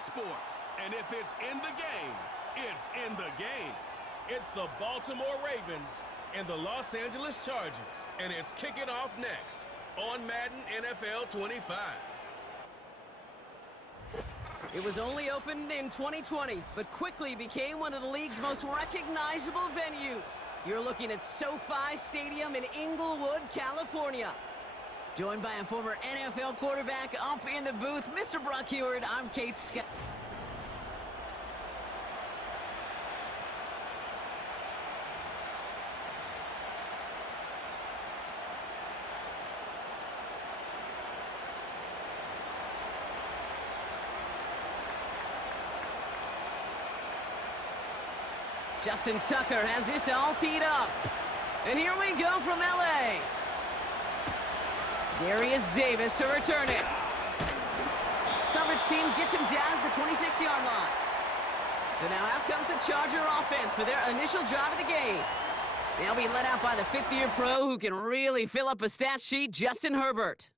Sports, and if it's in the game, it's in the game. It's the Baltimore Ravens and the Los Angeles Chargers, and it's kicking off next on Madden NFL 25. It was only opened in 2020, but quickly became one of the league's most recognizable venues. You're looking at SoFi Stadium in Inglewood, California. Joined by a former NFL quarterback up in the booth, Mr. Brock Heward. I'm Kate Scott. Justin Tucker has this all teed up. And here we go from L.A. Darius Davis to return it. Coverage team gets him down at the 26-yard line. So now out comes the Charger offense for their initial drive of the game. They'll be led out by the fifth-year pro who can really fill up a stat sheet, Justin Herbert.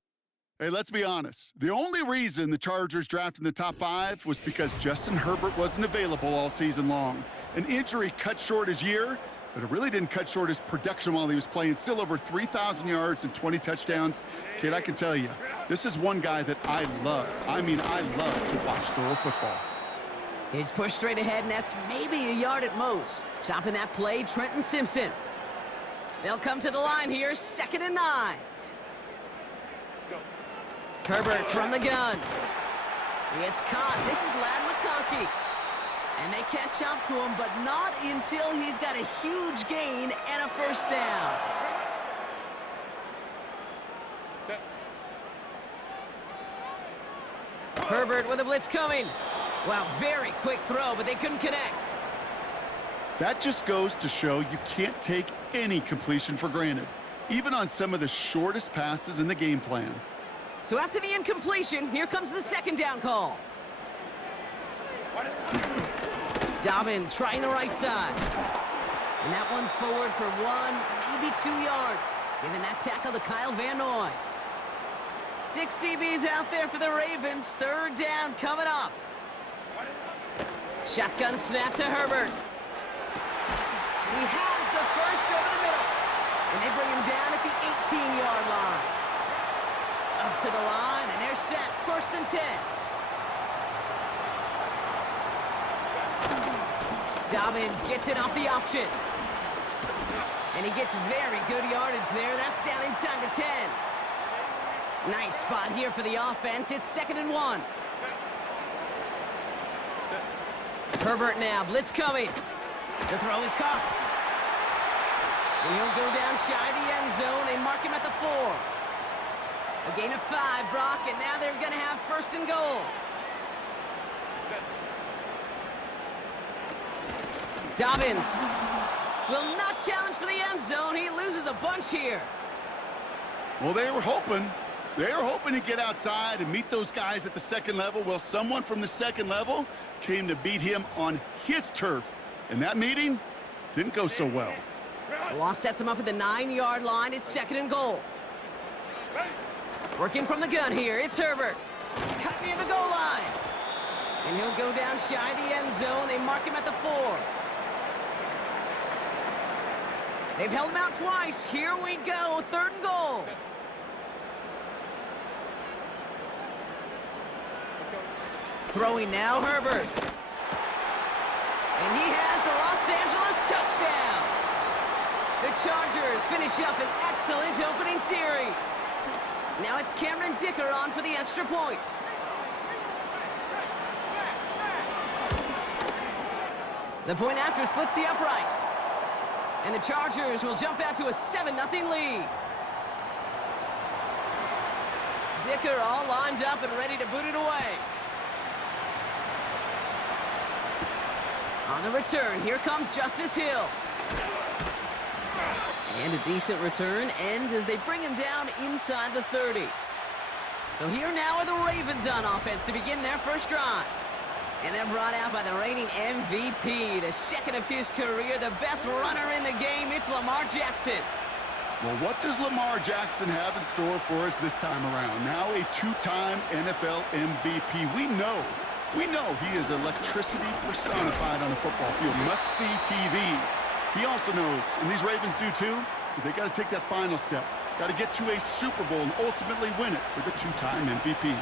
Hey, let's be honest. The only reason the Chargers drafted in the top 5 was because Justin Herbert wasn't available all season long. An injury cut short his year, but it really didn't cut short his production while he was playing. Still over 3,000 yards and 20 touchdowns. Kid, I can tell you, this is one guy that I love. I mean, I love to watch throw football. He's pushed straight ahead, and that's maybe a yard at most. Stopping that play, Trenton Simpson. They'll come to the line here, 2nd and 9. Herbert from the gun. It's caught. This is Ladd McConkey. And they catch up to him, but not until he's got a huge gain and a first down. Herbert with a blitz coming. Wow, very quick throw, but they couldn't connect. That just goes to show you can't take any completion for granted, even on some of the shortest passes in the game plan. So after the incompletion, here comes the 2nd down call. Dobbins trying the right side. And that one's forward for 1, maybe 2 yards. Giving that tackle to Kyle Van Noy. 6 DBs out there for the Ravens. 3rd down coming up. Shotgun snap to Herbert. He has the first over the middle. And they bring him down at the 18-yard line. Up to the line, and they're set. 1st and 10. Dobbins gets it off the option. And he gets very good yardage there. That's down inside the 10. Nice spot here for the offense. It's 2nd and 1. Herbert now, blitz coming. The throw is caught. And he'll go down shy of the end zone. They mark him at the 4. A gain of 5, Brock, and now they're going to have 1st and goal. Dobbins will not challenge for the end zone. He loses a bunch here. Well, they were hoping to get outside and meet those guys at the 2nd level. Well, someone from the 2nd level came to beat him on his turf. And that meeting didn't go so well. The loss sets him up at the 9-yard line. It's 2nd and goal. Working from the gun here, it's Herbert. Cut near the goal line. And he'll go down shy of the end zone. They mark him at the 4. They've held him out twice. Here we go, 3rd and goal. Throwing now, Herbert. And he has the Los Angeles touchdown. The Chargers finish up an excellent opening series. Now it's Cameron Dicker on for the extra point. The point after splits the uprights. And the Chargers will jump out to a 7-0 lead. Dicker all lined up and ready to boot it away. On the return, here comes Justice Hill. And a decent return ends as they bring him down inside the 30. So here now are the Ravens Ravens on offense to begin their first drive. And they're brought out by the reigning MVP, the second of his career, the best runner in the game. It's Lamar Jackson. Well, what does Lamar Jackson have in store for us this time around? Now a two-time NFL MVP. We know he is electricity personified on the football field. Must-see TV. He also knows, and these Ravens do too, that they got to take that final step. Got to get to a Super Bowl and ultimately win it for the two-time MVP.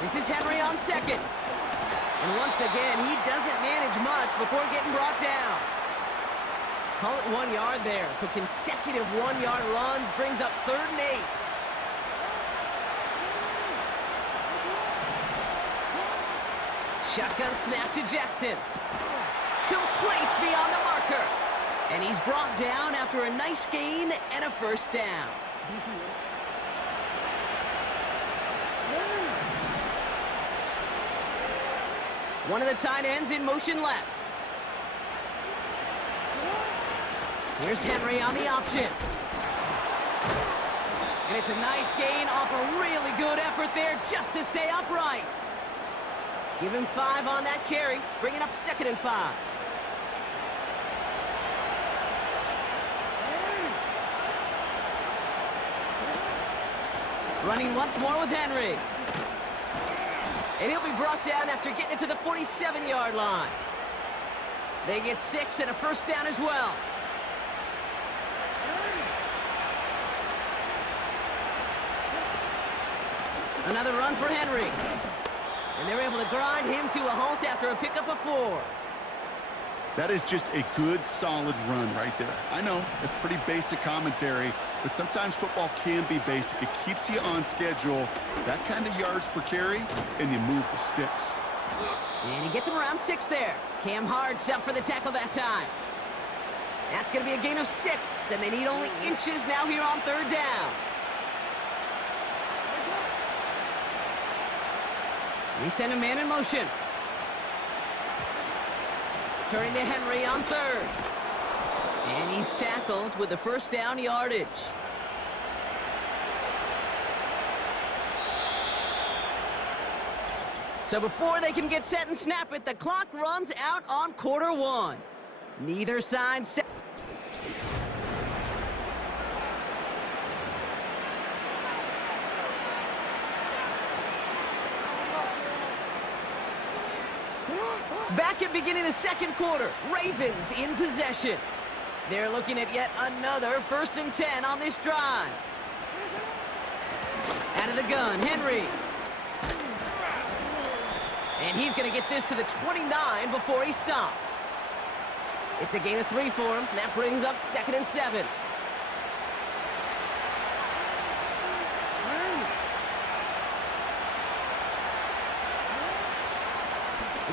This is Henry on second. And once again, he doesn't manage much before getting brought down. Call it 1 yard there, so consecutive 1-yard runs brings up 3rd and 8. Shotgun snap to Jackson. Complete beyond the marker. And he's brought down after a nice gain and a first down. One of the tight ends in motion left. Here's Henry on the option. And it's a nice gain off a really good effort there just to stay upright. Give him 5 on that carry, bringing up 2nd and 5. Running once more with Henry. And he'll be brought down after getting it to the 47-yard line. They get 6 and a first down as well. Another run for Henry. And they're able to grind him to a halt after a pickup of 4. That is just a good, solid run right there. I know, it's pretty basic commentary, but sometimes football can be basic. It keeps you on schedule, that kind of yards per carry, and you move the sticks. And he gets him around 6 there. Cam Hart's up for the tackle that time. That's going to be a gain of 6, and they need only inches now here on 3rd down. They send a man in motion. Turning to Henry on 3rd. And he's tackled with the first down yardage. So before they can get set and snap it, the clock runs out on quarter 1. Neither side set. Back at beginning of the 2nd quarter, Ravens in possession. They're looking at yet another 1st and 10 on this drive. Out of the gun, Henry. And he's going to get this to the 29 before he stopped. It's a gain of 3 for him. That brings up 2nd and 7.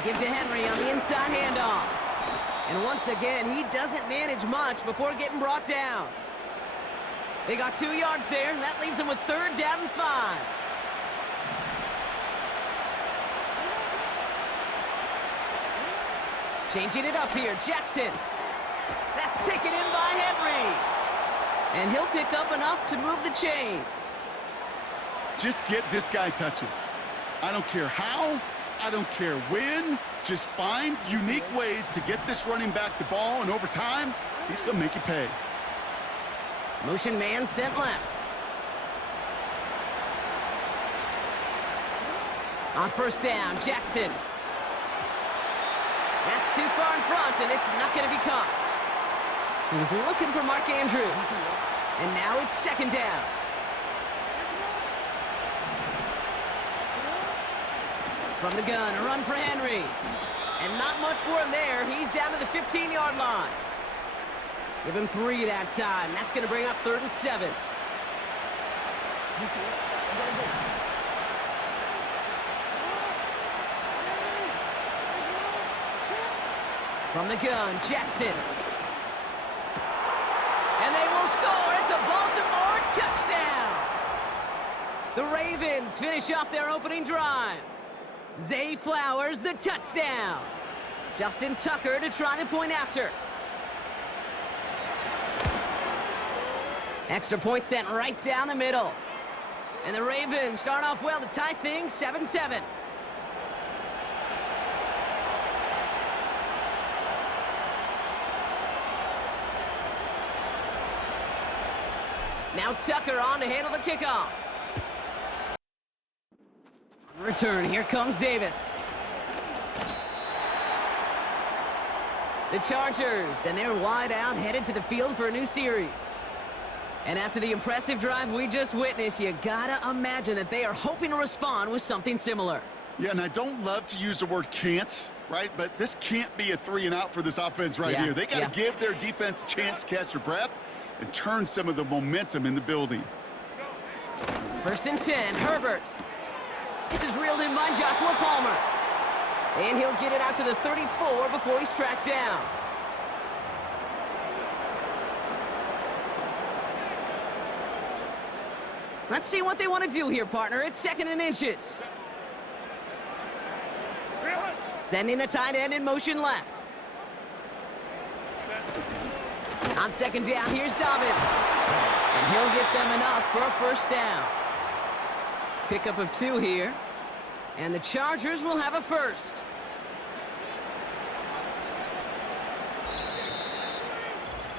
Give to Henry on the inside handoff. And once again, he doesn't manage much before getting brought down. They got 2 yards there, and that leaves them with 3rd down and 5. Changing it up here, Jackson. That's taken in by Henry. And he'll pick up enough to move the chains. Just get this guy touches. I don't care how. I don't care when. Just find unique ways to get this running back the ball, and over time, he's going to make you pay. Motion man sent left. On 1st down, Jackson. That's too far in front, and it's not going to be caught. He was looking for Mark Andrews. And now it's 2nd down. From the gun, a run for Henry. And not much for him there. He's down to the 15-yard line. Give him 3 that time. That's going to bring up 3rd and 7. From the gun, Jackson. And they will score. It's a Baltimore touchdown. The Ravens finish off their opening drive. Zay Flowers, the touchdown. Justin Tucker to try the point after. Extra point sent right down the middle. And the Ravens start off well to tie things 7-7. Now Tucker on to handle the kickoff. Return, here comes Davis. The Chargers, and they're wide out, headed to the field for a new series. And after the impressive drive we just witnessed, you gotta imagine that they are hoping to respond with something similar. Yeah, and I don't love to use the word can't, right? But this can't be a 3-and-out for this offense right here. They got to give their defense a chance to catch their breath and turn some of the momentum in the building. 1st and 10, Herbert. This is reeled in by Joshua Palmer. And he'll get it out to the 34 before he's tracked down. Let's see what they want to do here, partner. It's 2nd and inches. Sending the tight end in motion left. On 2nd down, here's Dobbins. And he'll get them enough for a 1st down. Pickup of 2 here. And the Chargers will have a 1st.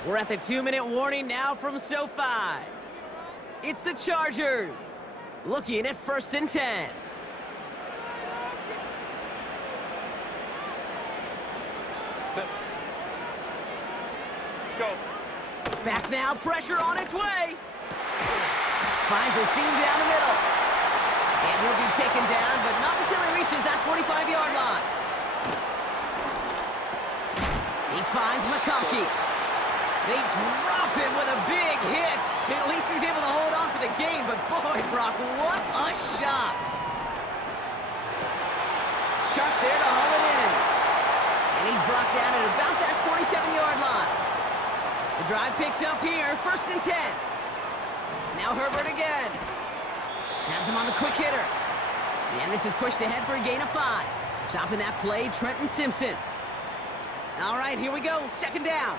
We're at the 2-minute warning now from SoFi. It's the Chargers, looking at 1st and 10. Go. Back now, pressure on its way. Finds a seam down the middle. And he'll be taken down, but not until he reaches that 45-yard line. He finds McConkey. They drop him with a big hit. At least he's able to hold on for the game, but boy, Brock, what a shot. Chuck there to haul it in. And he's brought down at about that 27-yard line. The drive picks up here, 1st and 10. Now Herbert again. Has him on the quick hitter. And this is pushed ahead for a gain of 5. Stopping that play, Trenton Simpson. All right, here we go, 2nd down.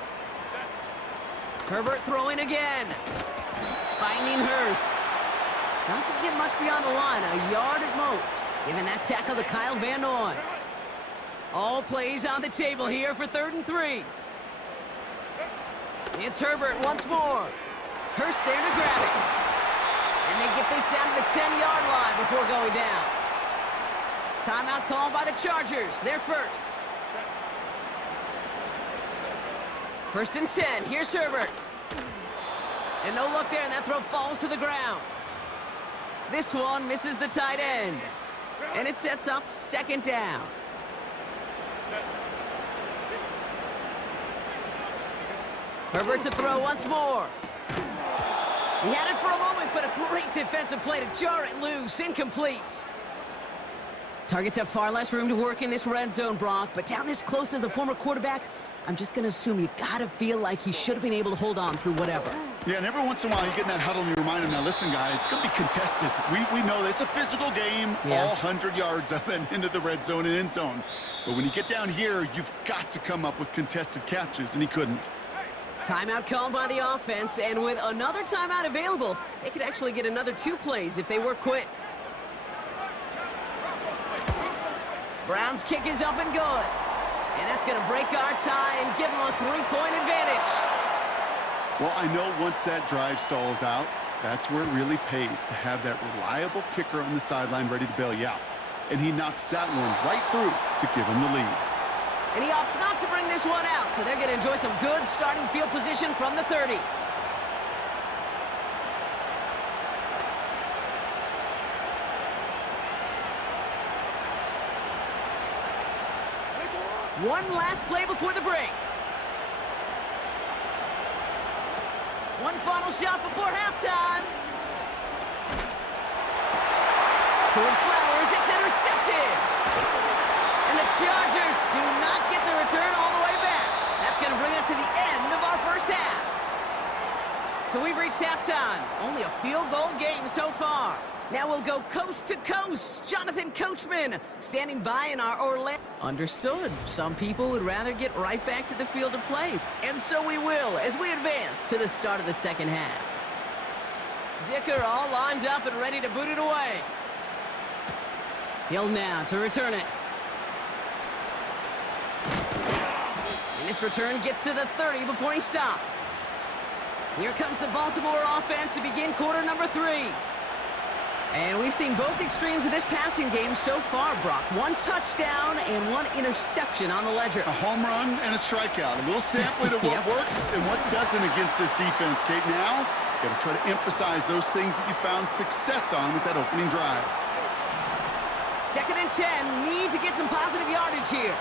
Herbert throwing again. Finding Hurst. Doesn't get much beyond the line, a yard at most. Giving that tackle to Kyle Van Noy. All plays on the table here for 3rd and 3. It's Herbert once more. Hurst there to grab it. And they get this down to the 10-yard line before going down. Timeout called by the Chargers. They're 1st. 1st and 10. Here's Herbert. And no look there, and that throw falls to the ground. This one misses the tight end. And it sets up 2nd down. Herbert to throw once more. He had it for a moment, but a great defensive play to jar it loose. Incomplete. Targets have far less room to work in this red zone, Brock, but down this close as a former quarterback, I'm just going to assume you got to feel like he should have been able to hold on through whatever. Yeah, and every once in a while you get in that huddle and you remind him, now listen, guys, it's going to be contested. We know this. It's a physical game, all 100 yards up and into the red zone and end zone. But when you get down here, you've got to come up with contested catches, and he couldn't. Timeout called by the offense, and with another timeout available, they could actually get another 2 plays if they work quick. Brown's kick is up and good. And that's going to break our tie and give them a 3-point advantage. Well, I know once that drive stalls out, that's where it really pays to have that reliable kicker on the sideline ready to bail you out. And he knocks that one right through to give him the lead. And he opts not to bring this one out, so they're going to enjoy some good starting field position from the 30. One last play before the break. One final shot before halftime. Toward Flowers, it's intercepted. And the Chargers do not get the return all the way back. That's going to bring us to the end of our first half. So we've reached halftime. Only a field goal game so far. Now we'll go coast to coast. Jonathan Coachman standing by in our Orlando. Understood. Some people would rather get right back to the field to play. And so we will as we advance to the start of the second half. Dicker all lined up and ready to boot it away. Hill now to return it. And this return gets to the 30 before he stopped. Here comes the Baltimore offense to begin quarter number 3. And we've seen both extremes of this passing game so far, Brock. 1 touchdown and 1 interception on the ledger. A home run and a strikeout. A little sampling of what works and what doesn't against this defense, Kate. Now, got to try to emphasize those things that you found success on with that opening drive. 2nd and 10. Need to get some positive yardage here.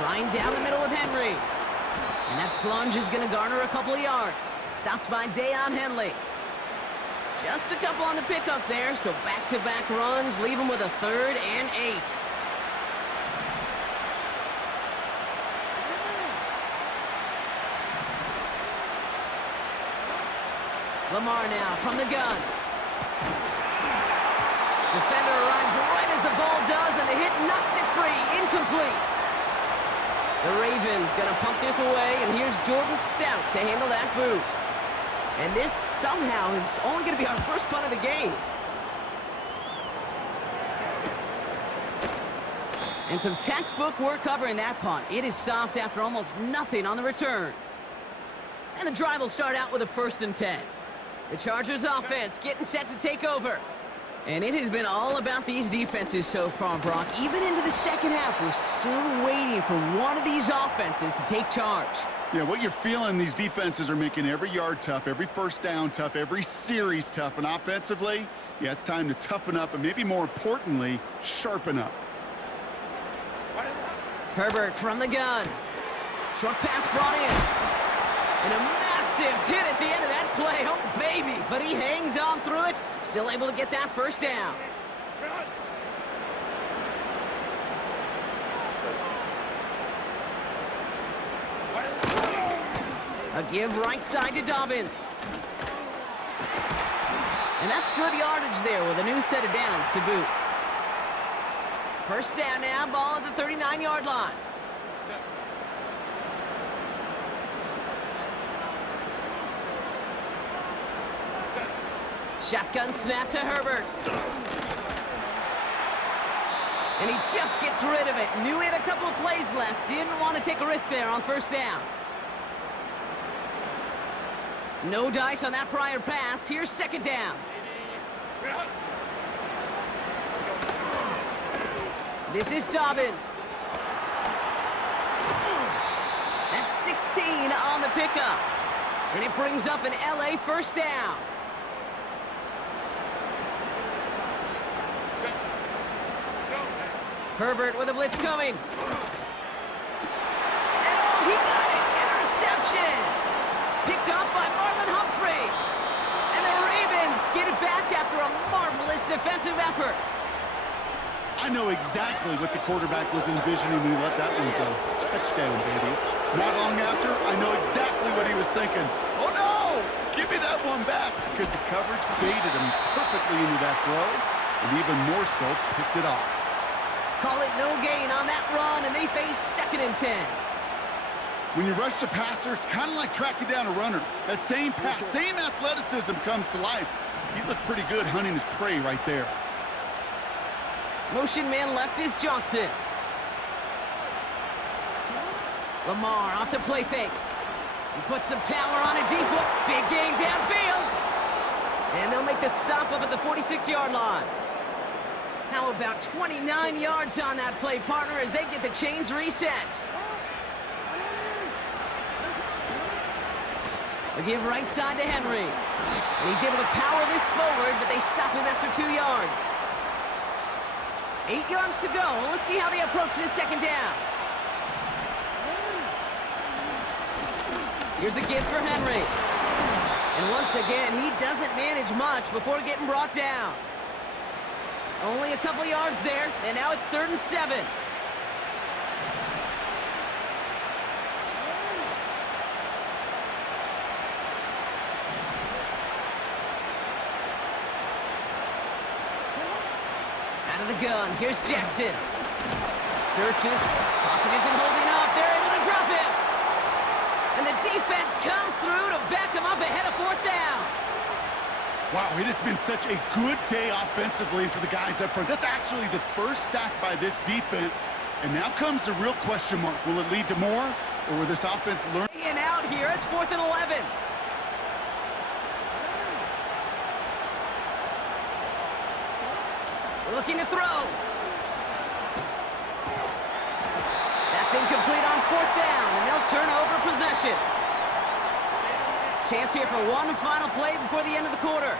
Trying down the middle with Henry. And that plunge is going to garner a couple of yards. Stopped by Dayon Henley. Just a couple on the pickup there, so back-to-back runs leave him with a 3rd and 8. Lamar now from the gun. Defender arrives right as the ball does, and the hit knocks it free. Incomplete. The Ravens going to pump this away, and here's Jordan Stout to handle that boot. And this somehow is only going to be our first punt of the game. And some textbook work covering that punt. It is stopped after almost nothing on the return. And the drive will start out with a 1st and 10. The Chargers offense getting set to take over. And it has been all about these defenses so far, Brock. Even into the second half, we're still waiting for one of these offenses to take charge. Yeah, what you're feeling, these defenses are making every yard tough, every first down tough, every series tough. And offensively, yeah, it's time to toughen up and maybe more importantly, sharpen up. Herbert from the gun. Short pass brought in. And a massive hit at the end of that play. Oh, baby. But he hangs on through it. Still able to get that first down. A give right side to Dobbins. And that's good yardage there with a new set of downs to boot. First down now, ball at the 39-yard line. Shotgun snap to Herbert. And he just gets rid of it. Knew he had a couple of plays left. Didn't want to take a risk there on first down. No dice on that prior pass. Here's 2nd down. This is Dobbins. That's 16 on the pickup. And it brings up an LA first down. Herbert with a blitz coming. And oh, he got it! Interception! Picked off by Marlon Humphrey. And the Ravens get it back after a marvelous defensive effort. I know exactly what the quarterback was envisioning when he let that one go. Touchdown, baby. Not long after, I know exactly what he was thinking. Oh, no! Give me that one back, because the coverage baited him perfectly into that throw, and even more so, picked it off. Call it no gain on that run, and they face 2nd and 10. When you rush the passer, it's kind of like tracking down a runner. That same pass, same athleticism comes to life. He looked pretty good hunting his prey right there. Motion man left is Johnson. Lamar off the play fake. He puts some power on a deep one. Big gain downfield. And they'll make the stop up at the 46-yard line. How about 29 yards on that play, partner, as they get the chains reset. They give right side to Henry. And he's able to power this forward, but they stop him after 2 yards. 8 yards to go. Let's see how they approach this 2nd down. Here's a give for Henry. And once again, he doesn't manage much before getting brought down. Only a couple yards there, and now it's 3rd and 7. Out of the gun, here's Jackson. Searches, pocket isn't holding up, they're able to drop him. And the defense comes through to back him up ahead of 4th down. Wow, it has been such a good day offensively for the guys up front. That's actually the first sack by this defense. And now comes the real question mark. Will it lead to more, or will this offense learn? In out here, it's 4th and 11. Looking to throw. That's incomplete on 4th down, and they'll turn over possession. Chance here for one final play before the end of the quarter.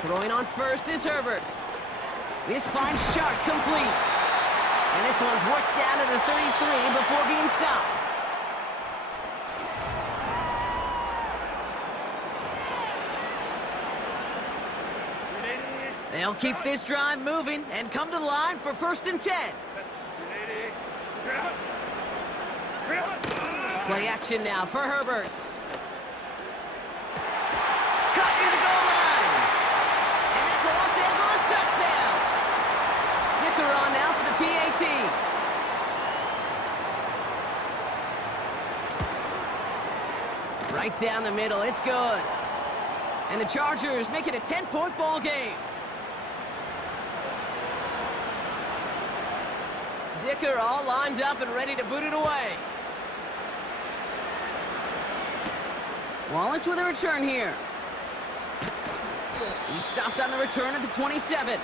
Throwing on first is Herbert. This finds Shark complete. And this one's worked down to the 33 before being stopped. They'll keep this drive moving and come to the line for 1st and 10. Play action now for Herbert. Cut near the goal line. And that's a Los Angeles touchdown. Dicker on now for the PAT. Right down the middle, it's good. And the Chargers make it a 10-point ball game. Dicker all lined up and ready to boot it away. Wallace with a return here. He stopped on the return at the 27.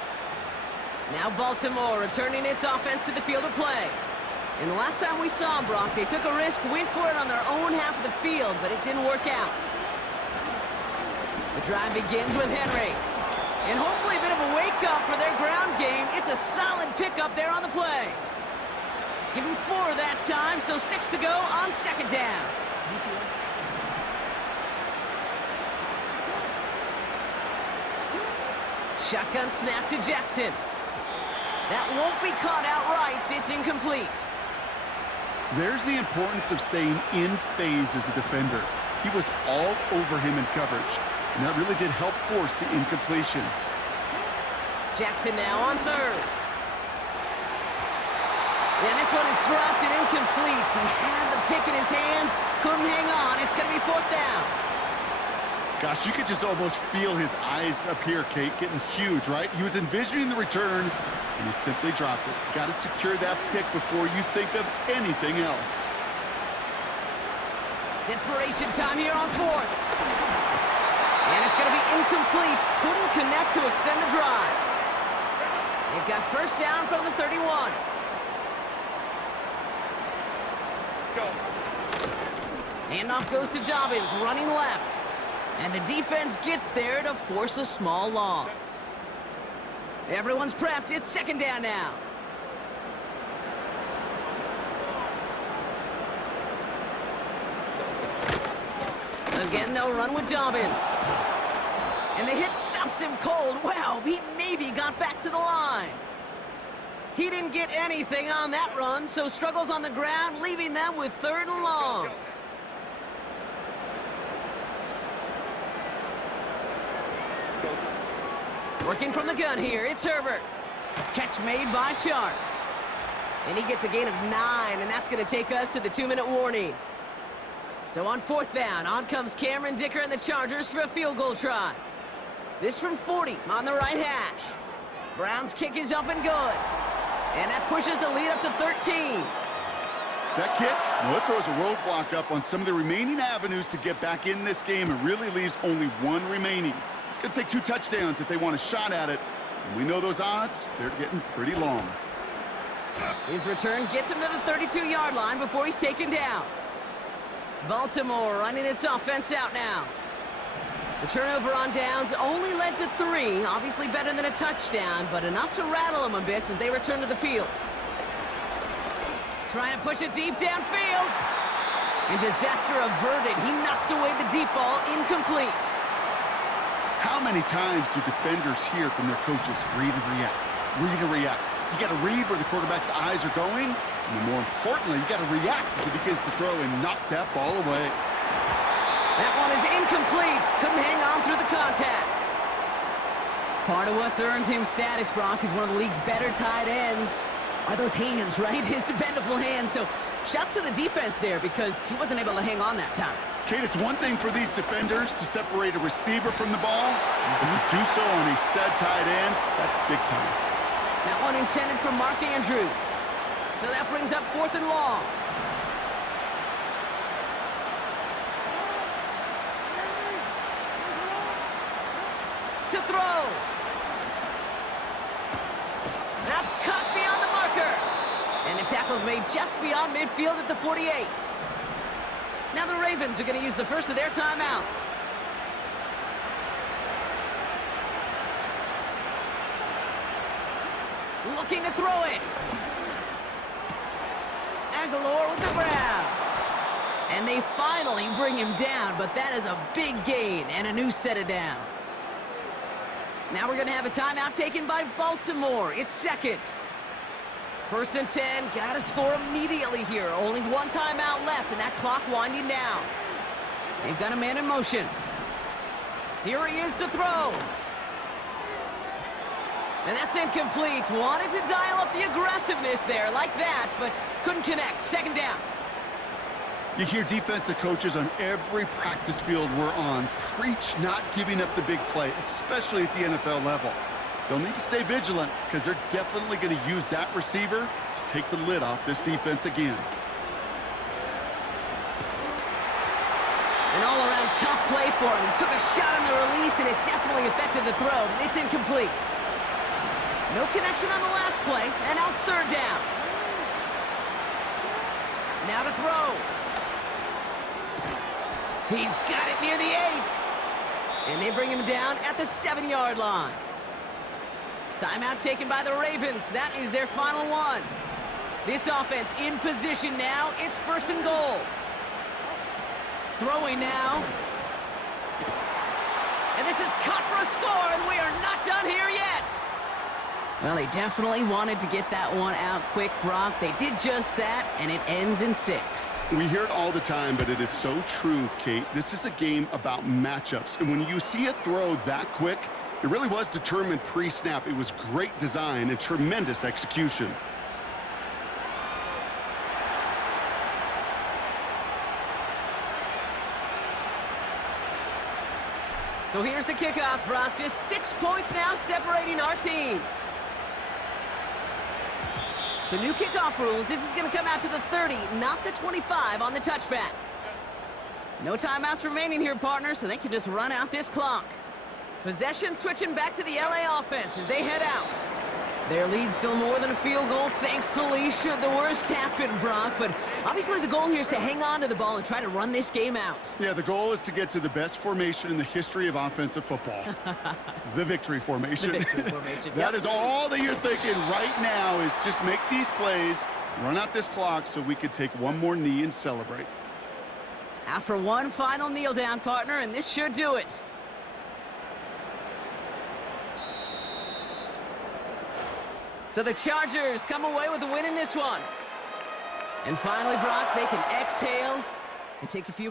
Now Baltimore returning its offense to the field of play. And the last time we saw them, Brock, they took a risk, went for it on their own half of the field, but it didn't work out. The drive begins with Henry. And hopefully a bit of a wake-up for their ground game. It's a solid pickup there on the play. Give him 4 that time, so 6 to go on 2nd down. Shotgun snap to Jackson. That won't be caught outright. It's incomplete. There's the importance of staying in phase as a defender. He was all over him in coverage, and that really did help force the incompletion. Jackson now on 3rd. And this one is dropped and incomplete. He had the pick in his hands, couldn't hang on. It's going to be 4th down. Gosh, you could just almost feel his eyes up here, Kate, getting huge, right? He was envisioning the return, and he simply dropped it. Got to secure that pick before you think of anything else. Desperation time here on 4th. And it's going to be incomplete. Couldn't connect to extend the drive. They've got 1st down from the 31. Go. Handoff goes to Dobbins, running left. And the defense gets there to force a small loss. Everyone's prepped. It's 2nd down now. Again, they'll run with Dobbins. And the hit stops him cold. Wow, he maybe got back to the line. He didn't get anything on that run, so struggles on the ground, leaving them with 3rd and long. Working from the gun here, it's Herbert. Catch made by Chark. And he gets a gain of 9, and that's going to take us to the 2-minute warning. So on 4th down, on comes Cameron Dicker and the Chargers for a field goal try. This from 40 on the right hash. Brown's kick is up and good. And that pushes the lead up to 13. That kick, well, it throws a roadblock up on some of the remaining avenues to get back in this game. It really leaves only 1 remaining. It's going to take 2 touchdowns if they want a shot at it. And we know those odds, they're getting pretty long. His return gets him to the 32-yard line before he's taken down. Baltimore running its offense out now. The turnover on downs only led to 3, obviously better than a touchdown, but enough to rattle them a bit as they return to the field. Trying to push it deep downfield. And disaster averted. He knocks away the deep ball, incomplete. How many times do defenders hear from their coaches, read and react, read and react? You got to read where the quarterback's eyes are going, and more importantly, you got to react as he begins to throw and knock that ball away. That one is incomplete. Couldn't hang on through the contact. Part of what's earned him status, Brock, is one of the league's better tight ends. Are those hands, right? His dependable hands. So shouts to the defense there because he wasn't able to hang on that time. Kate, it's one thing for these defenders to separate a receiver from the ball, but to do so on a stud tight end, that's big time. That one intended for Mark Andrews. So that brings up 4th and long. To throw. That's cut beyond the marker. And the tackle's made just beyond midfield at the 48. Now the Ravens are going to use the first of their timeouts. Looking to throw it. Aguilar with the grab. And they finally bring him down, but that is a big gain and a new set of downs. Now we're going to have a timeout taken by Baltimore. It's second. 1st and 10. Got to score immediately here. Only one timeout left, and that clock winding down. They've got a man in motion. Here he is to throw. And that's incomplete. Wanted to dial up the aggressiveness there like that, but couldn't connect. 2nd down. You hear defensive coaches on every practice field we're on preach not giving up the big play, especially at the NFL level. They'll need to stay vigilant because they're definitely going to use that receiver to take the lid off this defense again. An all-around tough play for him. He took a shot on the release, and it definitely affected the throw. It's incomplete. No connection on the last play, and now it's 3rd down. Now to throw. He's got it near the 8. And they bring him down at the 7-yard line. Timeout taken by the Ravens. That is their final one. This offense in position now. It's 1st and goal. Throwing now. And this is cut for a score, and we are not done here yet. Well, they definitely wanted to get that one out quick, Brock. They did just that, and it ends in 6. We hear it all the time, but it is so true, Kate. This is a game about matchups, and when you see a throw that quick, it really was determined pre-snap. It was great design and tremendous execution. So here's the kickoff, Brock. Just 6 points now separating our teams. So new kickoff rules. This is going to come out to the 30, not the 25 on the touchback. No timeouts remaining here, partner, so they can just run out this clock. Possession switching back to the LA offense as they head out. Their lead still more than a field goal, thankfully, should the worst happen, Brock. But obviously the goal here is to hang on to the ball and try to run this game out. Yeah, the goal is to get to the best formation in the history of offensive football. The victory formation. The victory formation. That is all that you're thinking right now is just make these plays, run out this clock so we could take one more knee and celebrate. After one final kneel down, partner, and this should do it. So the Chargers come away with a win in this one. And finally, Brock, they can exhale and take a few...